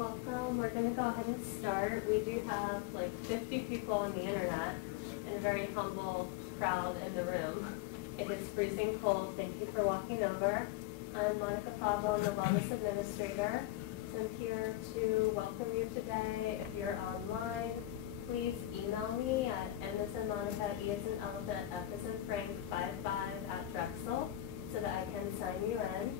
Welcome. We're going to go ahead and start. We do have like 50 people on the internet and a very humble crowd in the room. It is freezing cold. Thank you for walking over. I'm Monica Favo, I'm the Wellness Administrator. So I'm here to welcome you today. If you're online, please email me at m@Monica, E@Elephant, F@Frank, 55@Drexel so that I can sign you in.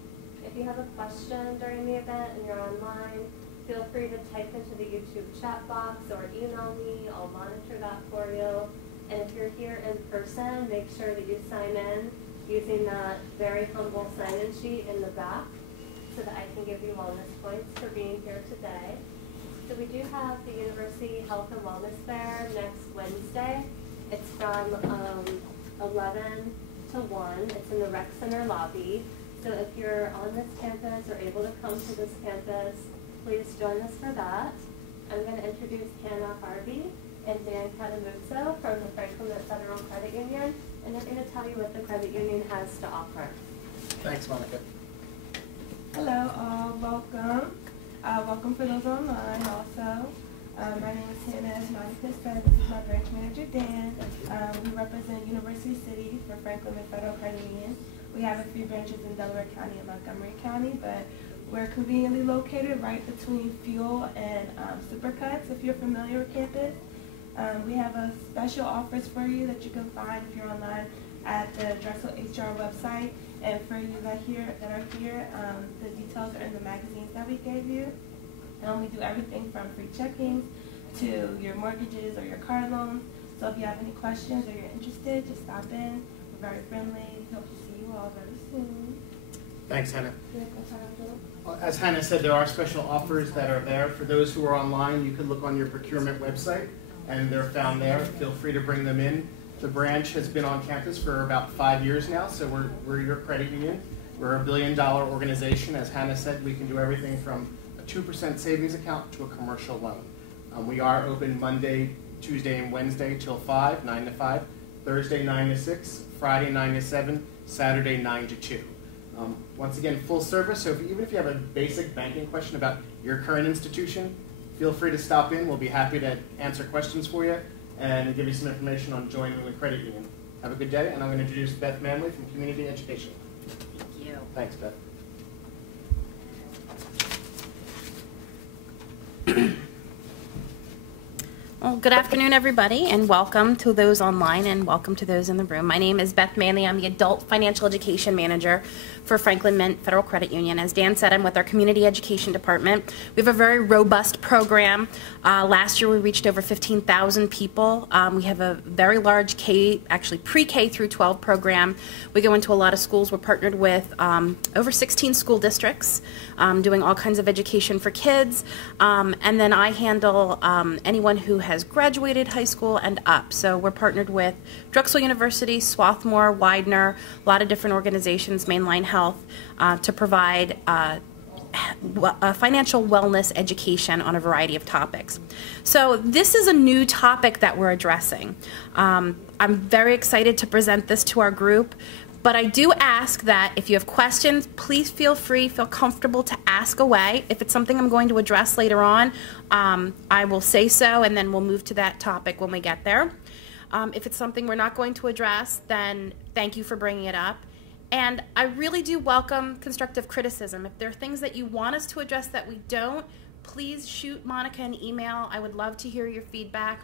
If you have a question during the event and you're online, feel free to type into the YouTube chat box or email me. I'll monitor that for you. And if you're here in person, make sure that you sign in using that very humble sign-in sheet in the back so that I can give you wellness points for being here today. So we do have the University Health and Wellness Fair next Wednesday. It's from 11 to 1. It's in the Rec Center lobby. So if you're on this campus or able to come to this campus, please join us for that. I'm going to introduce Hannah Harvey and Dan Catamuzzo from the Franklin Federal Credit Union, and they're going to tell you what the credit union has to offer. Thanks, Monica. Hello, welcome. Welcome for those online also. My name is Hannah, as Monica said. This is my branch manager, Dan. We represent University City for Franklin Federal Credit Union. We have a few branches in Delaware County and Montgomery County, but we're conveniently located right between Fuel and Supercuts, if you're familiar with campus. We have a special offers for you that you can find if you're online at the Drexel HR website. And for you that are here, the details are in the magazines that we gave you. We do everything from free checkings to your mortgages or your car loans. So if you have any questions or you're interested, just stop in. We're very friendly. We hope to see you all very soon. Thanks, Hannah. As Hannah said, there are special offers that are there. For those who are online, you can look on your procurement website, and they're found there. Feel free to bring them in. The branch has been on campus for about 5 years now, so we're your credit union. We're a $1 billion organization. As Hannah said, we can do everything from a 2% savings account to a commercial loan. We are open Monday, Tuesday, and Wednesday till 5, 9 to 5, Thursday 9 to 6, Friday 9 to 7, Saturday 9 to 2. Once again, full service, so even if you have a basic banking question about your current institution, feel free to stop in. We'll be happy to answer questions for you and give you some information on joining the credit union. Have a good day, and I'm going to introduce Beth Manley from Community Education. Thank you. Thanks, Beth. Well, good afternoon, everybody, and welcome to those online and welcome to those in the room. My name is Beth Manley. I'm the Adult Financial Education Manager for Franklin Mint Federal Credit Union. As Dan said, I'm with our Community Education Department. We have a very robust program. Last year, we reached over 15,000 people. We have a very large pre-K through 12 program. We go into a lot of schools. We're partnered with over 16 school districts, doing all kinds of education for kids. And then I handle anyone who has graduated high school and up. So we're partnered with Drexel University, Swarthmore, Widener, a lot of different organizations, Mainline Health, to provide financial wellness education on a variety of topics. So this is a new topic that we're addressing. I'm very excited to present this to our group. But I do ask that if you have questions, please feel comfortable to ask away. If it's something I'm going to address later on, I will say so, and then we'll move to that topic when we get there. If it's something we're not going to address, then thank you for bringing it up. And I really do welcome constructive criticism. If there are things that you want us to address that we don't, please shoot Monica an email. I would love to hear your feedback.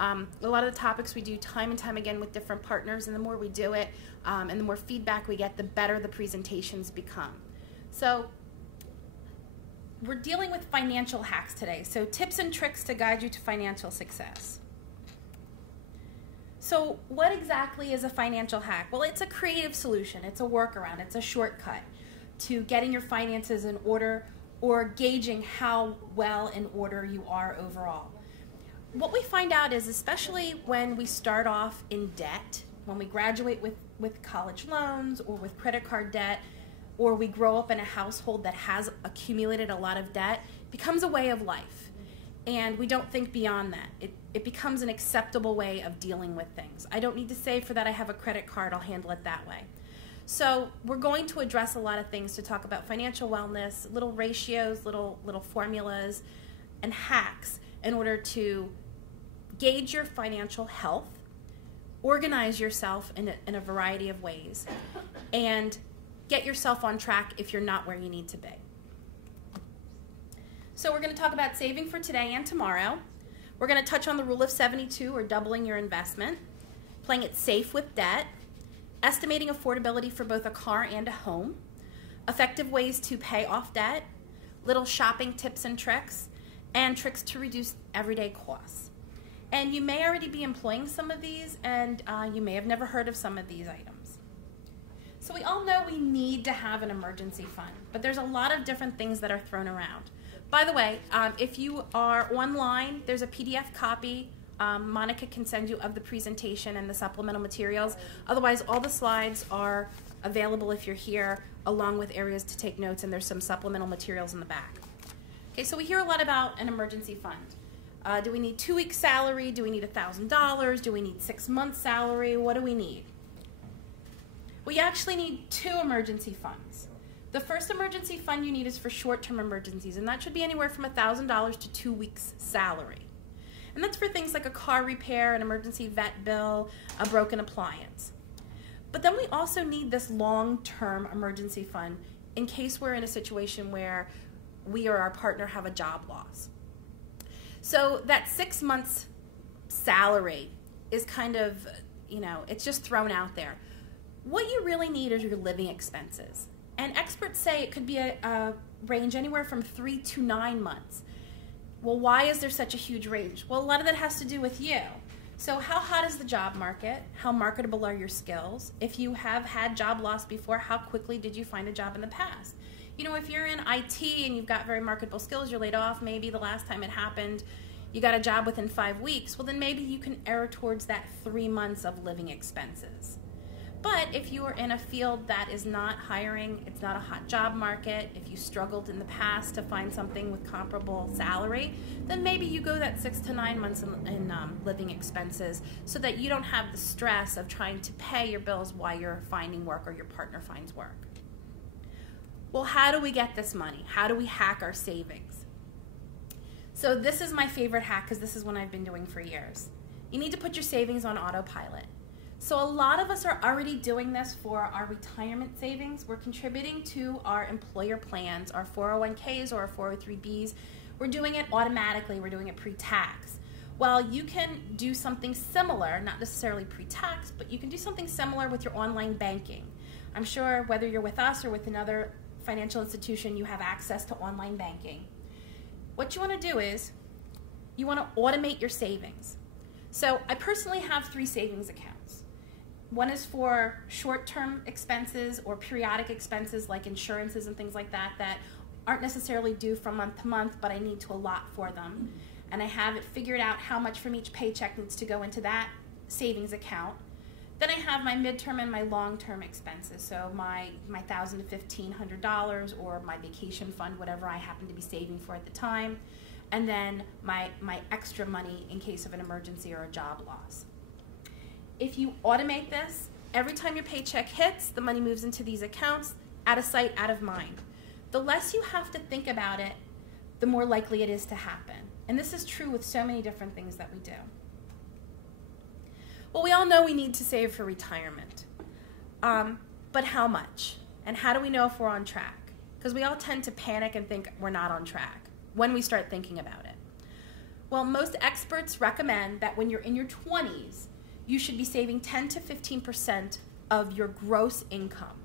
A lot of the topics we do time and time again with different partners, and the more we do it and the more feedback we get, the better the presentations become. So we're dealing with financial hacks today. So tips and tricks to guide you to financial success. So what exactly is a financial hack? Well, it's a creative solution. It's a workaround. It's a shortcut to getting your finances in order or gauging how well in order you are overall. What we find out is, especially when we start off in debt, when we graduate with college loans or with credit card debt, or we grow up in a household that has accumulated a lot of debt, it becomes a way of life. And we don't think beyond that. It becomes an acceptable way of dealing with things. I don't need to say for that I have a credit card, I'll handle it that way. So we're going to address a lot of things to talk about financial wellness, little ratios, little formulas, and hacks in order to gauge your financial health, organize yourself in a variety of ways, and get yourself on track if you're not where you need to be. So we're going to talk about saving for today and tomorrow. We're going to touch on the rule of 72, or doubling your investment, playing it safe with debt, estimating affordability for both a car and a home, effective ways to pay off debt, little shopping tips and tricks to reduce everyday costs. And you may already be employing some of these, and you may have never heard of some of these items. So we all know we need to have an emergency fund, but there's a lot of different things that are thrown around. By the way, if you are online, there's a PDF copy Monica can send you of the presentation and the supplemental materials. Otherwise, all the slides are available if you're here, along with areas to take notes, and there's some supplemental materials in the back. Okay, so we hear a lot about an emergency fund. Do we need 2 weeks' salary? Do we need $1,000? Do we need 6 months' salary? What do we need? We actually need 2 emergency funds. The first emergency fund you need is for short-term emergencies, and that should be anywhere from $1,000 to 2 weeks' salary. And that's for things like a car repair, an emergency vet bill, a broken appliance. But then we also need this long-term emergency fund in case we're in a situation where we or our partner have a job loss. So that 6 months salary is kind of, it's just thrown out there. What you really need is your living expenses. And experts say it could be a range anywhere from 3 to 9 months. Well, why is there such a huge range? Well, a lot of that has to do with you. So how hot is the job market? How marketable are your skills? If you have had job loss before, how quickly did you find a job in the past? If you're in IT and you've got very marketable skills, you're laid off, maybe the last time it happened, you got a job within 5 weeks, well then maybe you can err towards that 3 months of living expenses. But if you are in a field that is not hiring, it's not a hot job market, if you struggled in the past to find something with comparable salary, then maybe you go that 6 to 9 months in living expenses so that you don't have the stress of trying to pay your bills while you're finding work or your partner finds work. Well, how do we get this money? How do we hack our savings? So this is my favorite hack because this is one I've been doing for years. You need to put your savings on autopilot. So a lot of us are already doing this for our retirement savings. We're contributing to our employer plans, our 401ks or our 403bs. We're doing it automatically. We're doing it pre-tax. Well, you can do something similar, not necessarily pre-tax, but you can do something similar with your online banking. I'm sure whether you're with us or with another financial institution, you have access to online banking. What you want to do is you want to automate your savings. So I personally have 3 savings accounts. One is for short-term expenses or periodic expenses like insurances and things like that that aren't necessarily due from month to month, but I need to allot for them. And I have it figured out how much from each paycheck needs to go into that savings account. Then I have my midterm and my long-term expenses, so my $1,000 to $1,500 or my vacation fund, whatever I happen to be saving for at the time, and then my extra money in case of an emergency or a job loss. If you automate this, every time your paycheck hits, the money moves into these accounts, out of sight, out of mind. The less you have to think about it, the more likely it is to happen. And this is true with so many different things that we do. Well, we all know we need to save for retirement. But how much? And how do we know if we're on track? Because we all tend to panic and think we're not on track when we start thinking about it. Well, most experts recommend that when you're in your 20s, you should be saving 10 to 15% of your gross income.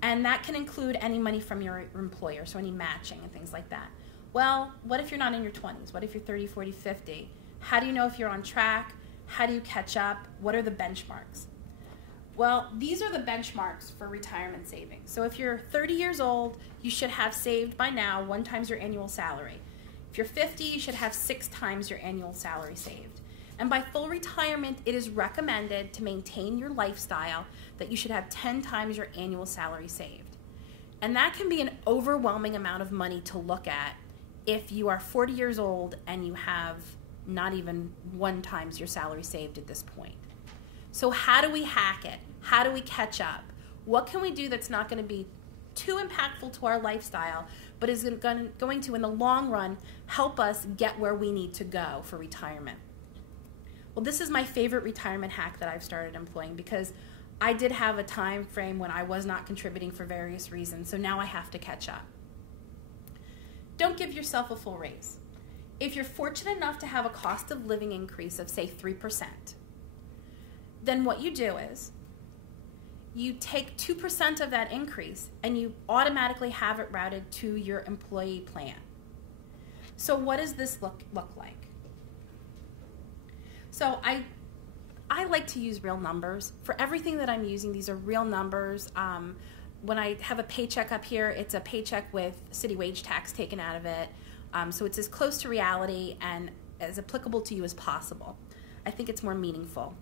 And that can include any money from your employer, so any matching and things like that. Well, what if you're not in your 20s? What if you're 30, 40, 50? How do you know if you're on track? How do you catch up? What are the benchmarks? Well, these are the benchmarks for retirement savings. So if you're 30 years old, you should have saved by now 1 times your annual salary. If you're 50, you should have 6 times your annual salary saved. And by full retirement, it is recommended to maintain your lifestyle that you should have 10 times your annual salary saved. And that can be an overwhelming amount of money to look at if you are 40 years old and you have not even 1 times your salary saved at this point. So how do we hack it? How do we catch up? What can we do that's not going to be too impactful to our lifestyle, but is going to, in the long run, help us get where we need to go for retirement? Well, this is my favorite retirement hack that I've started employing, because I did have a time frame when I was not contributing for various reasons, so now I have to catch up. Don't give yourself a full raise. If you're fortunate enough to have a cost of living increase of, say, 3%, then what you do is you take 2% of that increase and you automatically have it routed to your employee plan. So what does this look like? So I like to use real numbers. For everything that I'm using, these are real numbers. When I have a paycheck up here, it's a paycheck with city wage tax taken out of it. So it's as close to reality and as applicable to you as possible. I think it's more meaningful.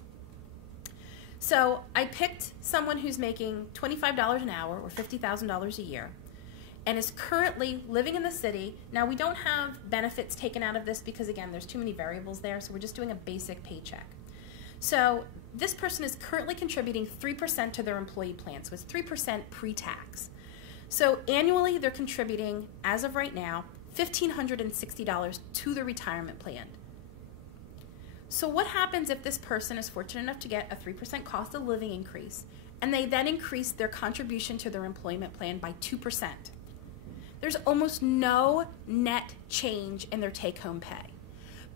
So I picked someone who's making $25 an hour or $50,000 a year and is currently living in the city. Now, we don't have benefits taken out of this because, again, there's too many variables there, so we're just doing a basic paycheck. So this person is currently contributing 3% to their employee plan, so it's 3% pre-tax. So annually, they're contributing, as of right now, $1,560 to the retirement plan. So what happens if this person is fortunate enough to get a 3% cost of living increase, and they then increase their contribution to their employment plan by 2%? There's almost no net change in their take-home pay,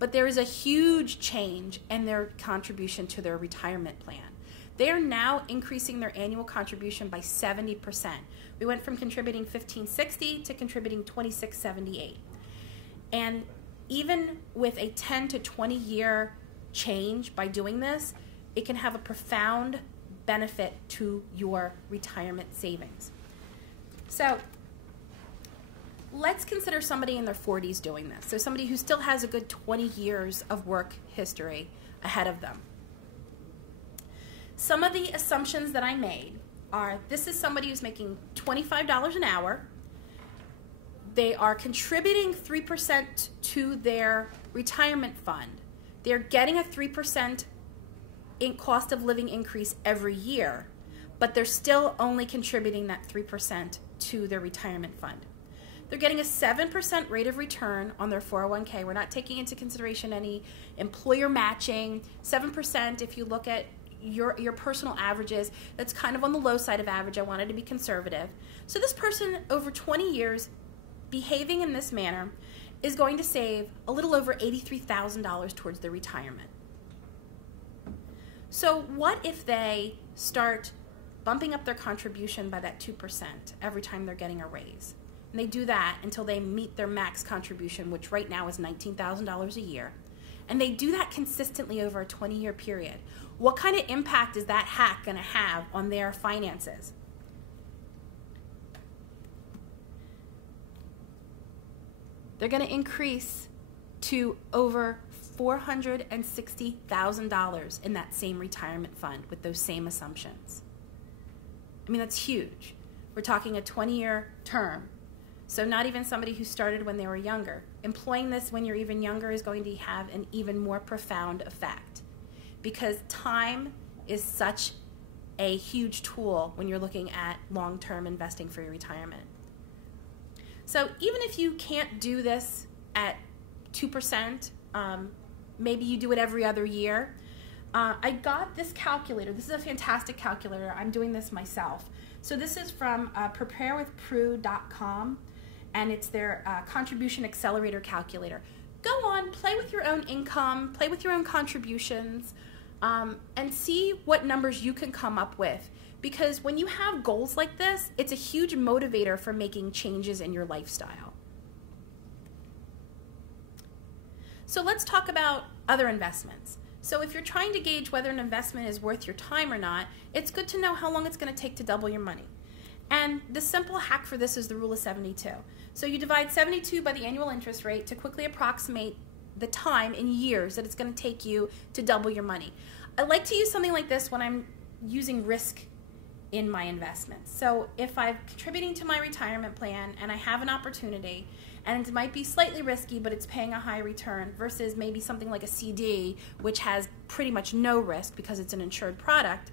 but there is a huge change in their contribution to their retirement plan. They are now increasing their annual contribution by 70%. We went from contributing $1,560 to contributing $2,678. And even with a 10 to 20 year change by doing this, it can have a profound benefit to your retirement savings. So let's consider somebody in their 40s doing this. So somebody who still has a good 20 years of work history ahead of them. Some of the assumptions that I made are, this is somebody who's making $25 an hour. They are contributing 3% to their retirement fund. They're getting a 3% in cost of living increase every year, but they're still only contributing that 3% to their retirement fund. They're getting a 7% rate of return on their 401k. We're not taking into consideration any employer matching. 7%, if you look at your personal averages, that's kind of on the low side of average. I wanted to be conservative. So this person, over 20 years, behaving in this manner, is going to save a little over $83,000 towards their retirement. So what if they start bumping up their contribution by that 2% every time they're getting a raise? And they do that until they meet their max contribution, which right now is $19,000 a year. And they do that consistently over a 20-year period. What kind of impact is that hack going to have on their finances? They're going to increase to over $460,000 in that same retirement fund with those same assumptions. I mean, that's huge. We're talking a 20-year term. So not even somebody who started when they were younger. Employing this when you're even younger is going to have an even more profound effect, because time is such a huge tool when you're looking at long-term investing for your retirement. So even if you can't do this at 2%, maybe you do it every other year. I got this calculator. This is a fantastic calculator. I'm doing this myself. So this is from preparewithprue.com. And it's their contribution accelerator calculator. Go on, play with your own income, play with your own contributions, and see what numbers you can come up with. Because when you have goals like this, it's a huge motivator for making changes in your lifestyle. So let's talk about other investments. So if you're trying to gauge whether an investment is worth your time or not, it's good to know how long it's going to take to double your money. And the simple hack for this is the rule of 72. So you divide 72 by the annual interest rate to quickly approximate the time in years that it's going to take you to double your money. I like to use something like this when I'm using risk in my investments. So if I'm contributing to my retirement plan and I have an opportunity, and it might be slightly risky, but it's paying a high return, versus maybe something like a CD, which has pretty much no risk because it's an insured product.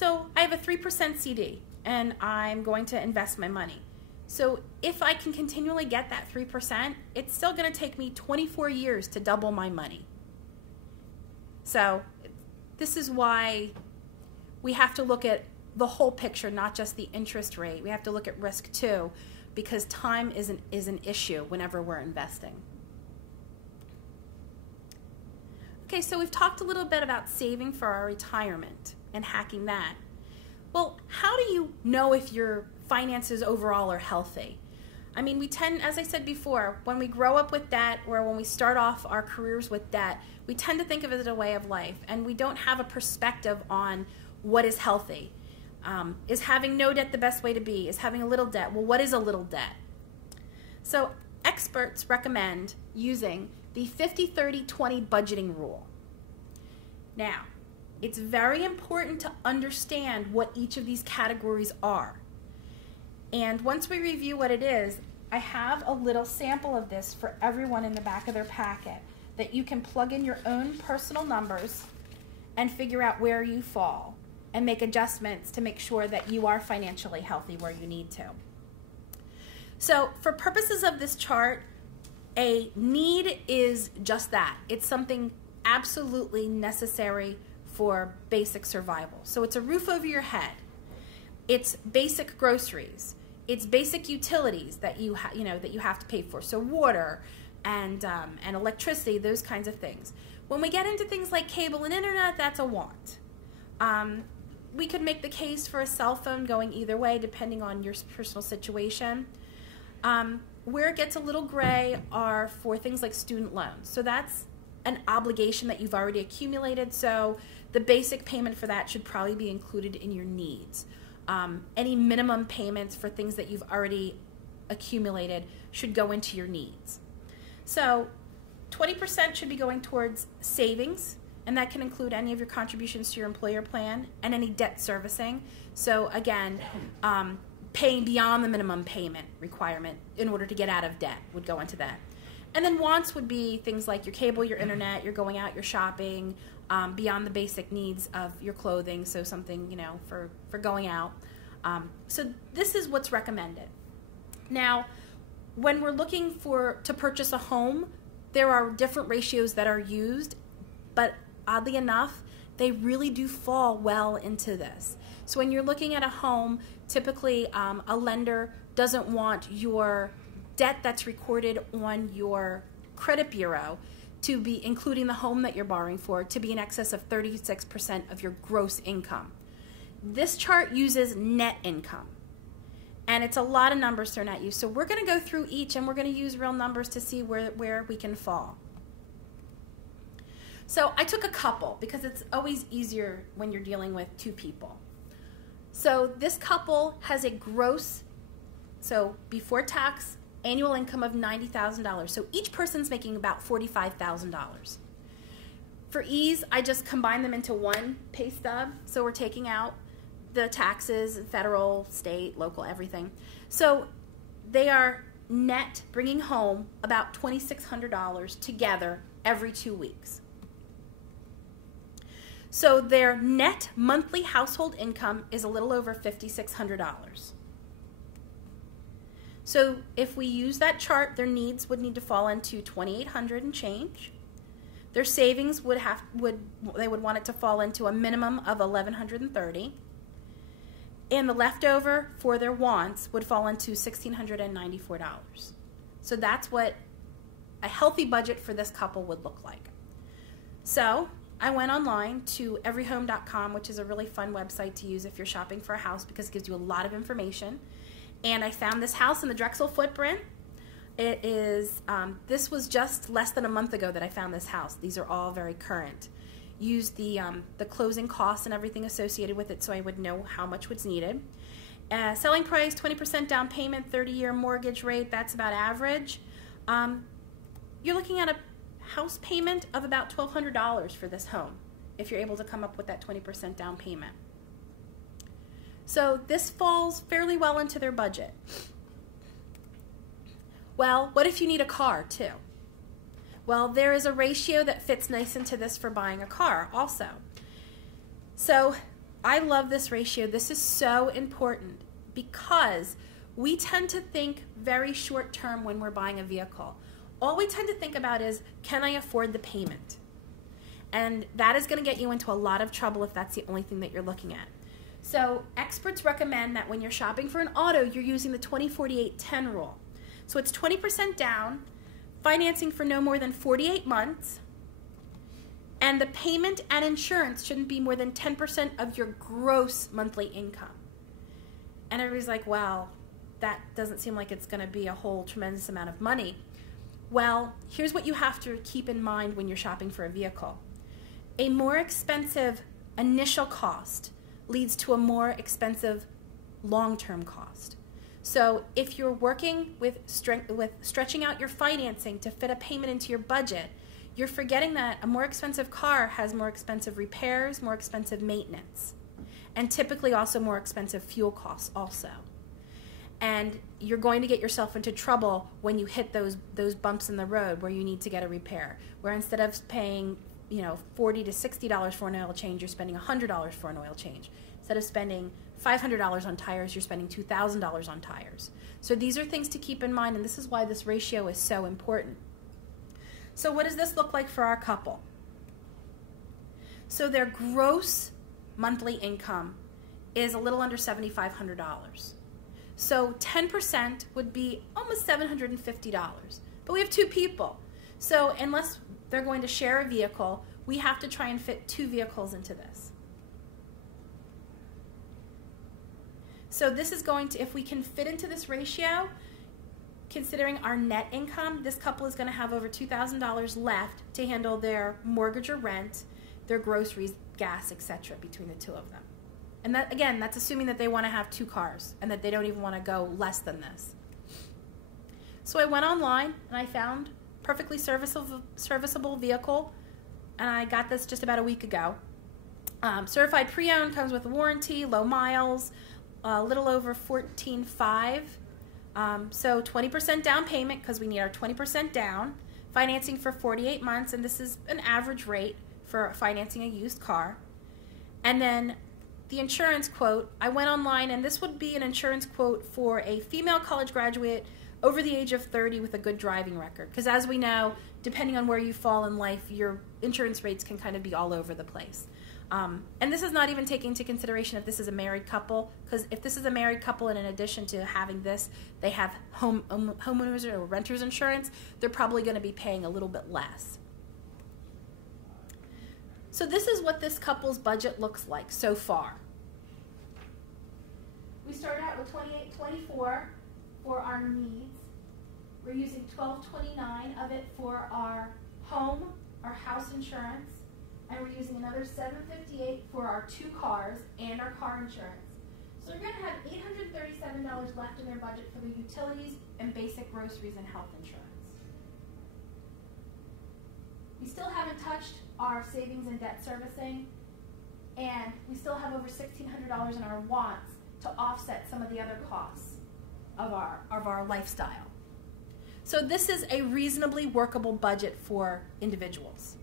So I have a 3% CD and I'm going to invest my money. So if I can continually get that 3%, it's still going to take me 24 years to double my money. So this is why we have to look at the whole picture, not just the interest rate. We have to look at risk too, because time is an issue whenever we're investing. Okay, so we've talked a little bit about saving for our retirement and hacking that. Well, how do you know if your finances overall are healthy? I mean, we tend, as I said before, when we grow up with debt or when we start off our careers with debt, we tend to think of it as a way of life, and we don't have a perspective on what is healthy. Is having no debt the best way to be? Is having a little debt? Well, what is a little debt? So experts recommend using the 50-30-20 budgeting rule. Now, it's very important to understand what each of these categories are. And once we review what it is, I have a little sample of this for everyone in the back of their packet that you can plug in your own personal numbers and figure out where you fall and make adjustments to make sure that you are financially healthy where you need to. So for purposes of this chart, a need is just that. It's something absolutely necessary for basic survival. So it's a roof over your head. It's basic groceries. It's basic utilities that you have to pay for. So water and electricity, those kinds of things. When we get into things like cable and internet, that's a want. We could make the case for a cell phone going either way depending on your personal situation. Where it gets a little gray are for things like student loans. So that's an obligation that you've already accumulated, so the basic payment for that should probably be included in your needs. Any minimum payments for things that you've already accumulated should go into your needs. So 20% should be going towards savings, and that can include any of your contributions to your employer plan and any debt servicing. So again, paying beyond the minimum payment requirement in order to get out of debt would go into that. And then wants would be things like your cable, your internet, you're going out, you're shopping, beyond the basic needs of your clothing, so something, for going out. So this is what's recommended. Now, when we're looking to purchase a home, there are different ratios that are used, but oddly enough, they really do fall well into this. So when you're looking at a home, typically a lender doesn't want your debt that's recorded on your credit bureau to be, including the home that you're borrowing for, to be in excess of 36% of your gross income. This chart uses net income, and it's a lot of numbers thrown at you. So we're going to go through each, and we're going to use real numbers to see where we can fall. So I took a couple because it's always easier when you're dealing with two people. So this couple has a gross, so before tax, annual income of $90,000. So each person's making about $45,000. For ease, I just combine them into one pay stub. So we're taking out the taxes, federal, state, local, everything. So they are net bringing home about $2,600 together every 2 weeks. So their net monthly household income is a little over $5,600. So if we use that chart, their needs would need to fall into $2,800 and change. Their savings they would want it to fall into a minimum of $1,130. And the leftover for their wants would fall into $1,694. So that's what a healthy budget for this couple would look like. So I went online to everyhome.com, which is a really fun website to use if you're shopping for a house because it gives you a lot of information. And I found this house in the Drexel footprint. It is, this was just less than a month ago that I found this house. These are all very current. Used the closing costs and everything associated with it so I would know how much was needed. Selling price, 20% down payment, 30-year mortgage rate, that's about average. You're looking at a house payment of about $1,200 for this home if you're able to come up with that 20% down payment. So this falls fairly well into their budget. Well, what if you need a car too? Well, there is a ratio that fits nice into this for buying a car also. So I love this ratio. This is so important because we tend to think very short term when we're buying a vehicle. All we tend to think about is, can I afford the payment? And that is going to get you into a lot of trouble if that's the only thing that you're looking at. So experts recommend that when you're shopping for an auto, you're using the 20-48-10 rule. So it's 20% down, financing for no more than 48 months, and the payment and insurance shouldn't be more than 10% of your gross monthly income. And everybody's like, well, that doesn't seem like it's going to be a whole tremendous amount of money. Well, here's what you have to keep in mind when you're shopping for a vehicle. A more expensive initial cost leads to a more expensive long-term cost. So if you're working with stretching out your financing to fit a payment into your budget, you're forgetting that a more expensive car has more expensive repairs, more expensive maintenance, and typically also more expensive fuel costs also. And you're going to get yourself into trouble when you hit those bumps in the road where you need to get a repair, where instead of paying $40 to $60 for an oil change, you're spending $100 for an oil change. Instead of spending $500 on tires, you're spending $2,000 on tires. So these are things to keep in mind, and this is why this ratio is so important. So what does this look like for our couple? So their gross monthly income is a little under $7,500. So 10% would be almost $750. But we have two people. So unless they're going to share a vehicle, we have to try and fit two vehicles into this. So this is going to, if we can fit into this ratio, considering our net income, this couple is going to have over $2,000 left to handle their mortgage or rent, their groceries, gas, etc. between the two of them. And that, again, that's assuming that they want to have two cars and that they don't even want to go less than this. So I went online and I found perfectly serviceable vehicle, and I got this just about a week ago. Certified pre-owned, comes with a warranty, low miles, a little over $14,500. So 20% down payment because we need our 20% down. Financing for 48 months, and this is an average rate for financing a used car. And then the insurance quote, I went online, and this would be an insurance quote for a female college graduate over the age of 30 with a good driving record. Because as we know, depending on where you fall in life, your insurance rates can kind of be all over the place. And this is not even taking into consideration if this is a married couple, because if this is a married couple and in addition to having this, they have homeowners or renters insurance, they're probably going to be paying a little bit less. So this is what this couple's budget looks like so far. We started out with $2,824 for our needs. We're using $1,229 of it for our home, our house insurance, and we're using another $758 for our two cars and our car insurance. So we're going to have $837 left in their budget for the utilities and basic groceries and health insurance. We still haven't touched our savings and debt servicing, and we still have over $1,600 in our wants to offset some of the other costs of our lifestyle. So this is a reasonably workable budget for individuals.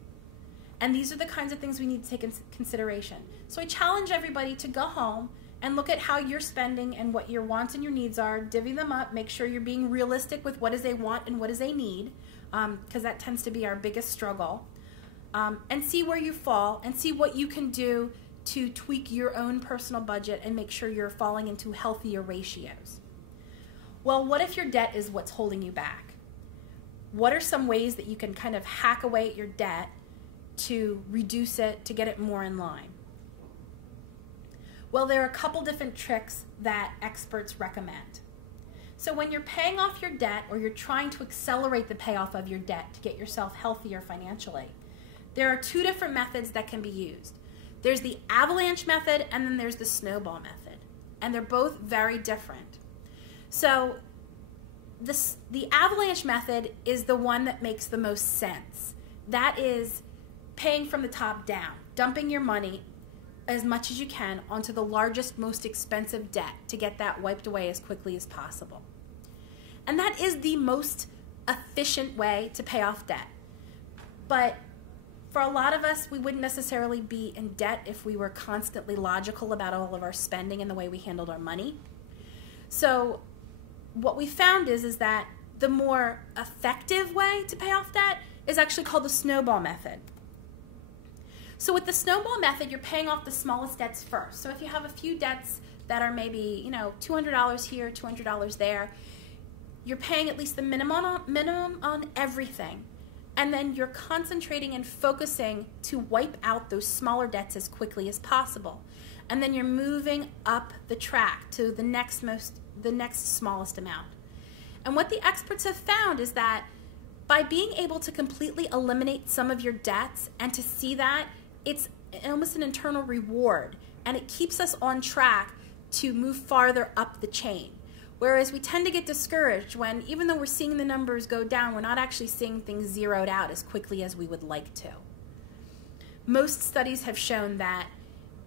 And these are the kinds of things we need to take into consideration. So I challenge everybody to go home and look at how you're spending and what your wants and your needs are, divvy them up, make sure you're being realistic with what is they want and what is they need, because that tends to be our biggest struggle, and see where you fall and see what you can do to tweak your own personal budget and make sure you're falling into healthier ratios. Well, what if your debt is what's holding you back? What are some ways that you can kind of hack away at your debt to reduce it, to get it more in line? Well, there are a couple different tricks that experts recommend. So when you're paying off your debt or you're trying to accelerate the payoff of your debt to get yourself healthier financially, there are two different methods that can be used. There's the avalanche method and then there's the snowball method. And they're both very different. So the avalanche method is the one that makes the most sense. That is paying from the top down, dumping your money as much as you can onto the largest, most expensive debt to get that wiped away as quickly as possible. And that is the most efficient way to pay off debt. But For a lot of us, we wouldn't necessarily be in debt if we were constantly logical about all of our spending and the way we handled our money. So what we found is that the more effective way to pay off debt is actually called the snowball method. So with the snowball method, you're paying off the smallest debts first. So if you have a few debts that are maybe, $200 here, $200 there, you're paying at least the minimum on everything. And then you're concentrating and focusing to wipe out those smaller debts as quickly as possible. And then you're moving up the track to the next smallest amount. And what the experts have found is that by being able to completely eliminate some of your debts and to see that, it's almost an internal reward, and it keeps us on track to move farther up the chain. Whereas we tend to get discouraged when, even though we're seeing the numbers go down, we're not actually seeing things zeroed out as quickly as we would like to. Most studies have shown that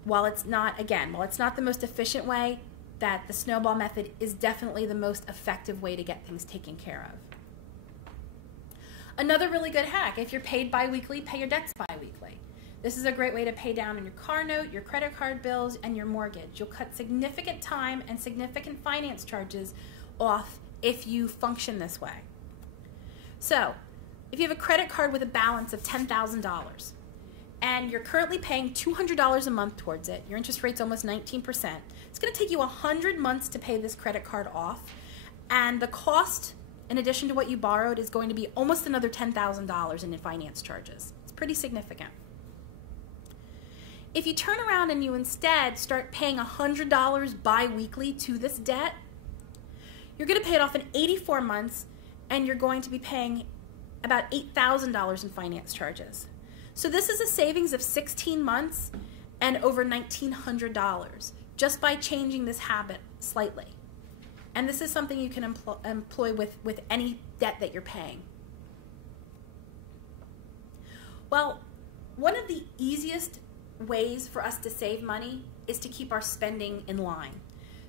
while it's not the most efficient way, that the snowball method is definitely the most effective way to get things taken care of. Another really good hack, if you're paid bi-weekly, pay your debts bi-weekly. This is a great way to pay down on your car note, your credit card bills, and your mortgage. You'll cut significant time and significant finance charges off if you function this way. So, if you have a credit card with a balance of $10,000 and you're currently paying $200 a month towards it, your interest rate's almost 19%, it's going to take you 100 months to pay this credit card off, and the cost, in addition to what you borrowed, is going to be almost another $10,000 in finance charges. It's pretty significant. If you turn around and you instead start paying $100 bi-weekly to this debt, you're going to pay it off in 84 months, and you're going to be paying about $8,000 in finance charges. So this is a savings of 16 months and over $1,900 just by changing this habit slightly. And this is something you can employ with any debt that you're paying. Well, one of the easiest ways for us to save money is to keep our spending in line.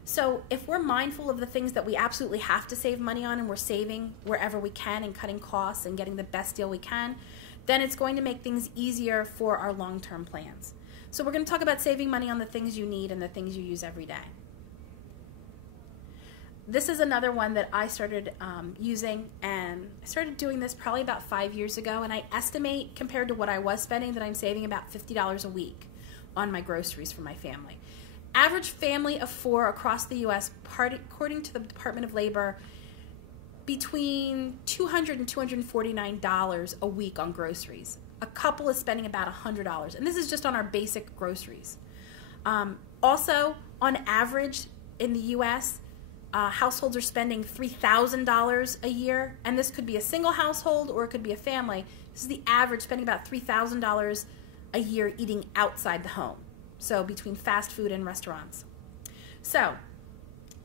So if we're mindful of the things that we absolutely have to save money on, and we're saving wherever we can and cutting costs and getting the best deal we can, then it's going to make things easier for our long-term plans. So we're going to talk about saving money on the things you need and the things you use every day. This is another one that I started using, and I started doing this probably about 5 years ago, and I estimate, compared to what I was spending, that I'm saving about $50 a week on my groceries for my family. Average family of 4 across the U.S., according to the Department of Labor, between $200 and $249 a week on groceries. A couple is spending about $100, and this is just on our basic groceries. Also, on average in the U.S., households are spending $3,000 a year, and this could be a single household or it could be a family. This is the average, spending about $3,000 a year eating outside the home, so between fast food and restaurants. So,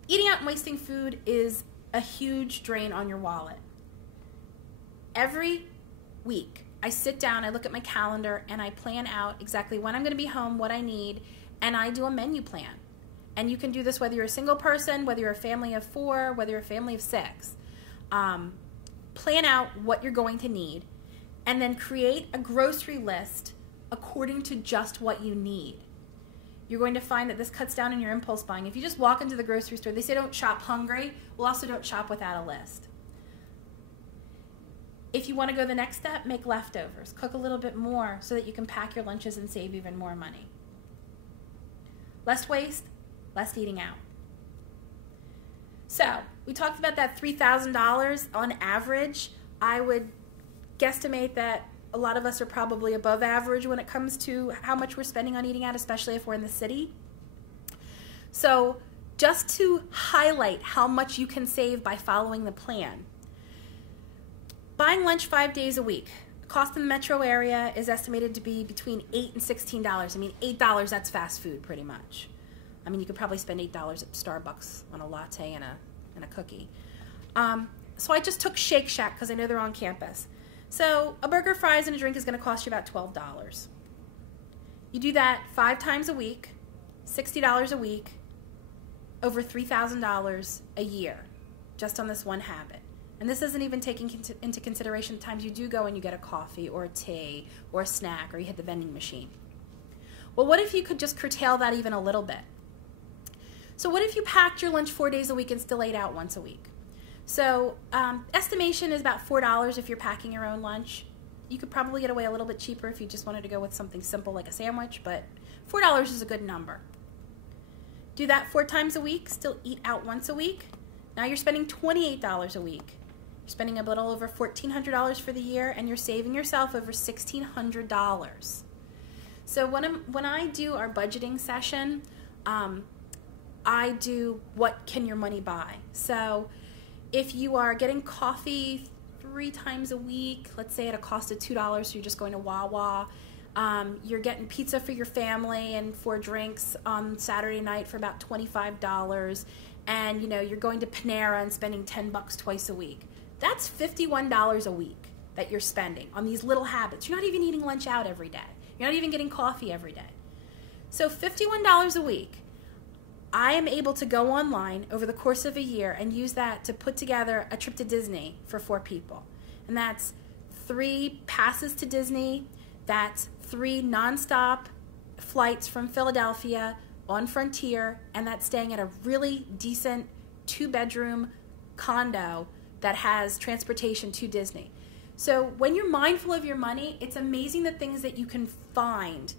eating out and wasting food is a huge drain on your wallet. Every week, I sit down, I look at my calendar, and I plan out exactly when I'm going to be home, what I need, and I do a menu plan. And you can do this whether you're a single person, whether you're a family of 4, whether you're a family of 6. Plan out what you're going to need, and then create a grocery list according to just what you need. You're going to find that this cuts down on your impulse buying. If you just walk into the grocery store, they say don't shop hungry. Well, also don't shop without a list. If you want to go the next step, make leftovers. Cook a little bit more so that you can pack your lunches and save even more money. Less waste, less eating out. So, we talked about that $3,000 on average. I would guesstimate that a lot of us are probably above average when it comes to how much we're spending on eating out, especially if we're in the city. So, just to highlight how much you can save by following the plan. Buying lunch 5 days a week. The cost in the metro area is estimated to be between $8 and $16. I mean, $8, that's fast food pretty much. I mean, you could probably spend $8 at Starbucks on a latte and a cookie. So I just took Shake Shack because I know they're on campus. So a burger, fries, and a drink is going to cost you about $12. You do that 5 times a week, $60 a week, over $3,000 a year, just on this one habit. And this isn't even taking into consideration the times you do go and you get a coffee or a tea or a snack or you hit the vending machine. Well, what if you could just curtail that even a little bit? So what if you packed your lunch 4 days a week and still ate out once a week? So estimation is about $4 if you're packing your own lunch. You could probably get away a little bit cheaper if you just wanted to go with something simple like a sandwich, but $4 is a good number. Do that 4 times a week, still eat out once a week. Now you're spending $28 a week. You're spending a little over $1,400 for the year, and you're saving yourself over $1,600. So when I do our budgeting session, I do what can your money buy. So if you are getting coffee 3 times a week, let's say at a cost of $2, so you're just going to Wawa, you're getting pizza for your family and 4 drinks on Saturday night for about $25, and you're going to Panera and spending $10 twice a week. That's $51 a week that you're spending on these little habits. You're not even eating lunch out every day. You're not even getting coffee every day. So $51 a week, I am able to go online over the course of a year and use that to put together a trip to Disney for 4 people. And that's 3 passes to Disney, that's 3 nonstop flights from Philadelphia on Frontier, and that's staying at a really decent 2-bedroom condo that has transportation to Disney. So when you're mindful of your money, it's amazing the things that you can find,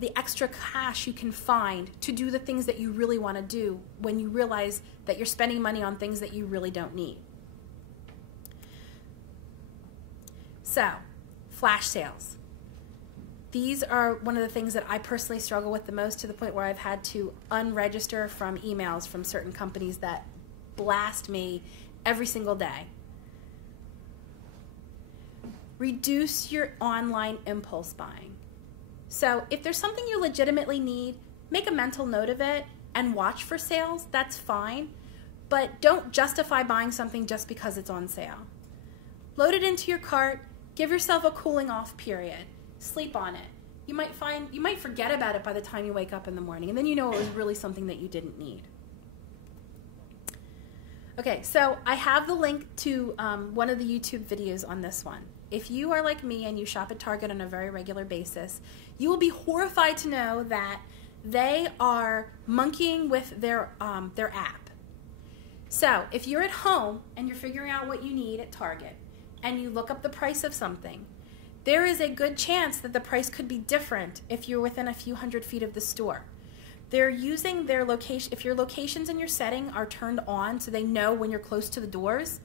the extra cash you can find to do the things that you really want to do when you realize that you're spending money on things that you really don't need. So, flash sales. These are one of the things that I personally struggle with the most, to the point where I've had to unregister from emails from certain companies that blast me every single day. Reduce your online impulse buying. So if there's something you legitimately need, make a mental note of it and watch for sales. That's fine. But don't justify buying something just because it's on sale. Load it into your cart. Give yourself a cooling off period. Sleep on it. You might forget about it by the time you wake up in the morning, and then you know it was really something that you didn't need. Okay, so I have the link to one of the YouTube videos on this one. If you are like me and you shop at Target on a very regular basis, you will be horrified to know that they are monkeying with their app. So if you're at home and you're figuring out what you need at Target and you look up the price of something, there is a good chance that the price could be different if you're within a few hundred feet of the store. They're using their location. If your locations in your setting are turned on so they know when you're close to the doors,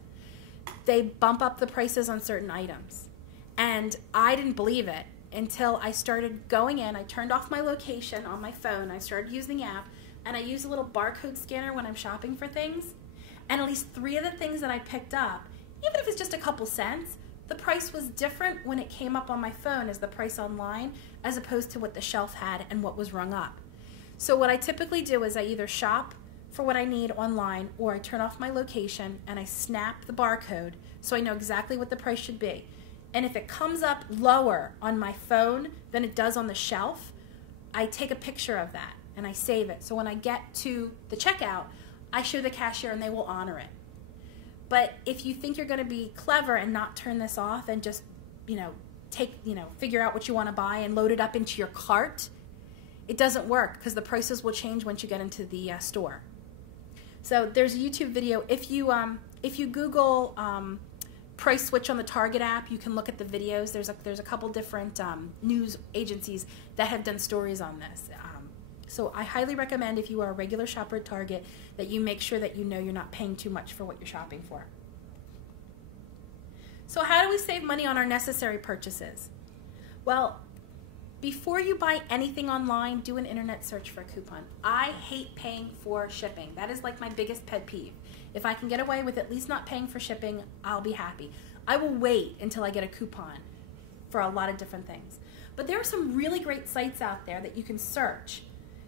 they bump up the prices on certain items. And I didn't believe it until I started going in. I turned off my location on my phone. I started using the app, and I use a little barcode scanner when I'm shopping for things. And at least 3 of the things that I picked up, even if it's just a couple cents, the price was different when it came up on my phone as the price online, as opposed to what the shelf had and what was rung up. So what I typically do is I either shop for what I need online, or I turn off my location and I snap the barcode so I know exactly what the price should be. And if it comes up lower on my phone than it does on the shelf, I take a picture of that and I save it. So when I get to the checkout, I show the cashier and they will honor it. But if you think you're going to be clever and not turn this off and just, figure out what you want to buy and load it up into your cart, it doesn't work, because the prices will change once you get into the store. So there's a YouTube video. If you Google price switch on the Target app, you can look at the videos. There's a couple different news agencies that have done stories on this. So I highly recommend, if you are a regular shopper at Target, that you make sure that you know you're not paying too much for what you're shopping for. So how do we save money on our necessary purchases? Well, before you buy anything online, do an internet search for a coupon. I hate paying for shipping. That is like my biggest pet peeve. If I can get away with at least not paying for shipping, I'll be happy. I will wait until I get a coupon for a lot of different things. But there are some really great sites out there that you can search.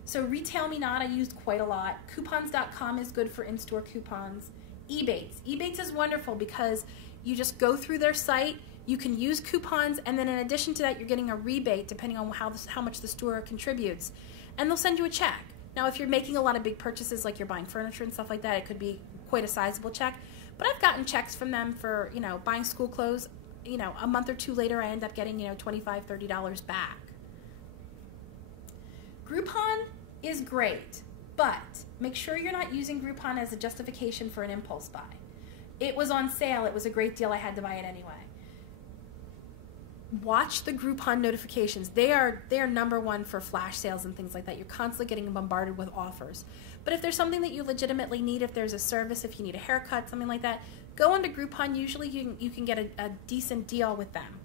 So Retail Me Not, I used quite a lot. Coupons.com is good for in-store coupons. Ebates. Ebates is wonderful because you just go through their site, you can use coupons, and then in addition to that, you're getting a rebate depending on how much the store contributes. And they'll send you a check. Now, if you're making a lot of big purchases, like you're buying furniture and stuff like that, it could be quite a sizable check. But I've gotten checks from them for, buying school clothes. A month or two later, I end up getting, $25, $30 back. Groupon is great, but make sure you're not using Groupon as a justification for an impulse buy. It was on sale. It was a great deal. I had to buy it anyway. Watch the Groupon notifications. They are number one for flash sales and things like that. You're constantly getting bombarded with offers. But if there's something that you legitimately need, if there's a service, if you need a haircut, something like that, go onto Groupon. Usually you can get a decent deal with them.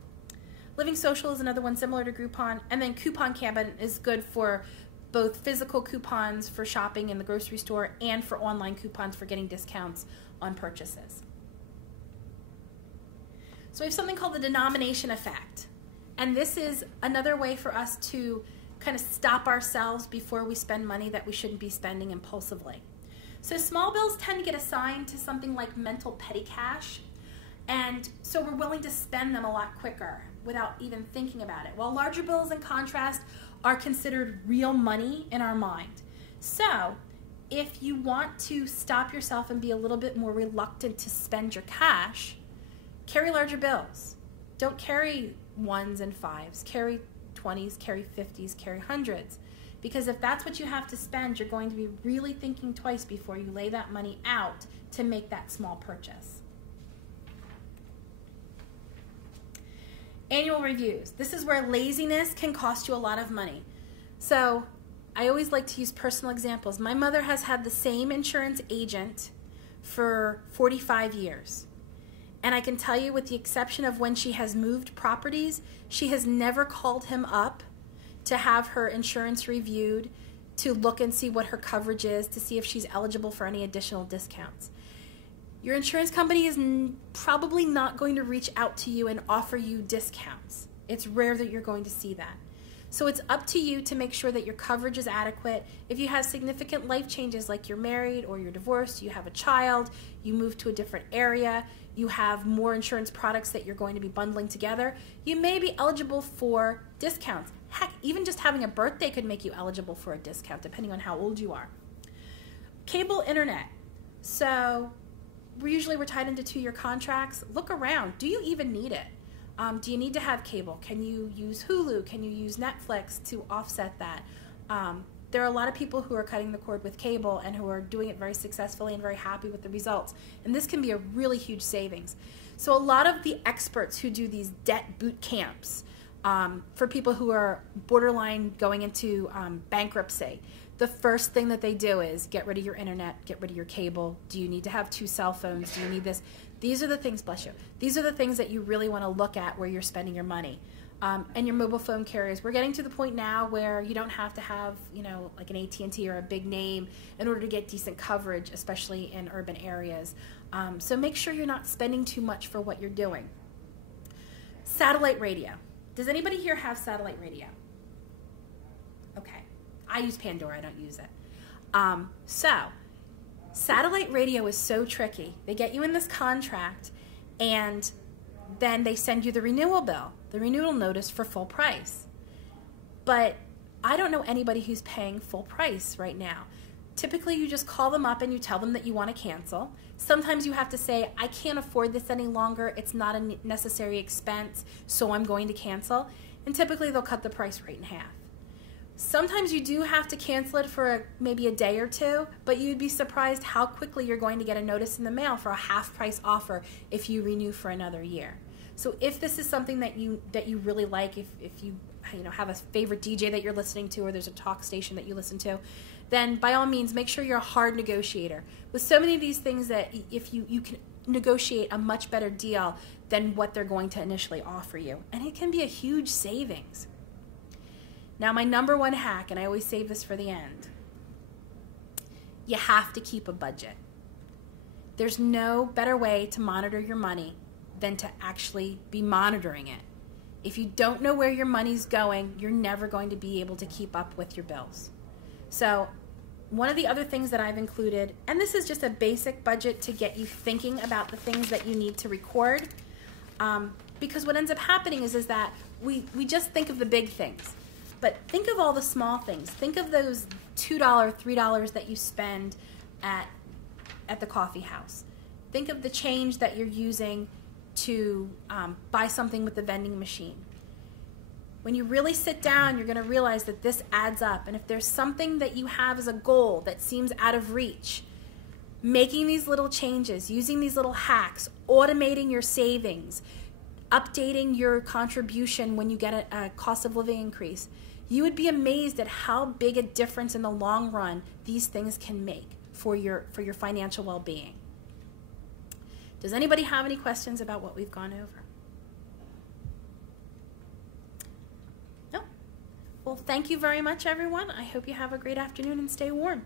Living Social is another one similar to Groupon. And then Coupon Cabin is good for both physical coupons for shopping in the grocery store and for online coupons for getting discounts on purchases. So we have something called the denomination effect. And this is another way for us to kind of stop ourselves before we spend money that we shouldn't be spending impulsively. So small bills tend to get assigned to something like mental petty cash. And so we're willing to spend them a lot quicker without even thinking about it. While larger bills, in contrast, are considered real money in our mind. So if you want to stop yourself and be a little bit more reluctant to spend your cash, carry larger bills. Don't carry 1s and 5s. Carry 20s, carry 50s, carry 100s. Because if that's what you have to spend, you're going to be really thinking twice before you lay that money out to make that small purchase. Annual reviews. This is where laziness can cost you a lot of money. So I always like to use personal examples. My mother has had the same insurance agent for 45 years. And I can tell you, with the exception of when she has moved properties, she has never called him up to have her insurance reviewed, to look and see what her coverage is, to see if she's eligible for any additional discounts. Your insurance company is probably not going to reach out to you and offer you discounts. It's rare that you're going to see that. So it's up to you to make sure that your coverage is adequate. If you have significant life changes, like you're married or you're divorced, you have a child, you move to a different area, you have more insurance products that you're going to be bundling together, you may be eligible for discounts. Heck, even just having a birthday could make you eligible for a discount, depending on how old you are. Cable internet. So we're tied into 2-year contracts. Look around. Do you even need it? Do you need to have cable? Can you use Hulu? Can you use Netflix to offset that? There are a lot of people who are cutting the cord with cable and who are doing it very successfully and very happy with the results. And this can be a really huge savings. So a lot of the experts who do these debt boot camps for people who are borderline going into bankruptcy, the first thing that they do is get rid of your internet, get rid of your cable. Do you need to have 2 cell phones? Do you need this? These are the things, bless you, these are the things that you really want to look at where you're spending your money. And your mobile phone carriers. We're getting to the point now where you don't have to have, like an AT&T or a big name in order to get decent coverage, especially in urban areas. So make sure you're not spending too much for what you're doing. Satellite radio. Does anybody here have satellite radio? Okay. I use Pandora, I don't use it. So, satellite radio is so tricky. They get you in this contract, and then they send you the renewal bill, the renewal notice for full price. But I don't know anybody who's paying full price right now. Typically, you just call them up and you tell them that you want to cancel. Sometimes you have to say, I can't afford this any longer. It's not a necessary expense, so I'm going to cancel. And typically, they'll cut the price rate in half. Sometimes you do have to cancel it for maybe a day or two, but you'd be surprised how quickly you're going to get a notice in the mail for a half-price offer if you renew for another year. So if this is something that you really like, if you have a favorite DJ that you're listening to, or there's a talk station that you listen to, then by all means make sure you're a hard negotiator. With so many of these things, that if you can negotiate a much better deal than what they're going to initially offer you, and it can be a huge savings. Now, my number one hack, and I always save this for the end, you have to keep a budget. There's no better way to monitor your money than to actually be monitoring it. If you don't know where your money's going, you're never going to be able to keep up with your bills. So one of the other things that I've included, and this is just a basic budget to get you thinking about the things that you need to record, because what ends up happening is that we just think of the big things. But think of all the small things. Think of those $2, $3 that you spend at the coffee house. think of the change that you're using to buy something with the vending machine. When you really sit down, you're going to realize that this adds up. And if there's something that you have as a goal that seems out of reach, making these little changes, using these little hacks, automating your savings, updating your contribution when you get a cost of living increase, you would be amazed at how big a difference in the long run these things can make for your financial well-being. Does anybody have any questions about what we've gone over? No? Well, thank you very much, everyone. I hope you have a great afternoon and stay warm.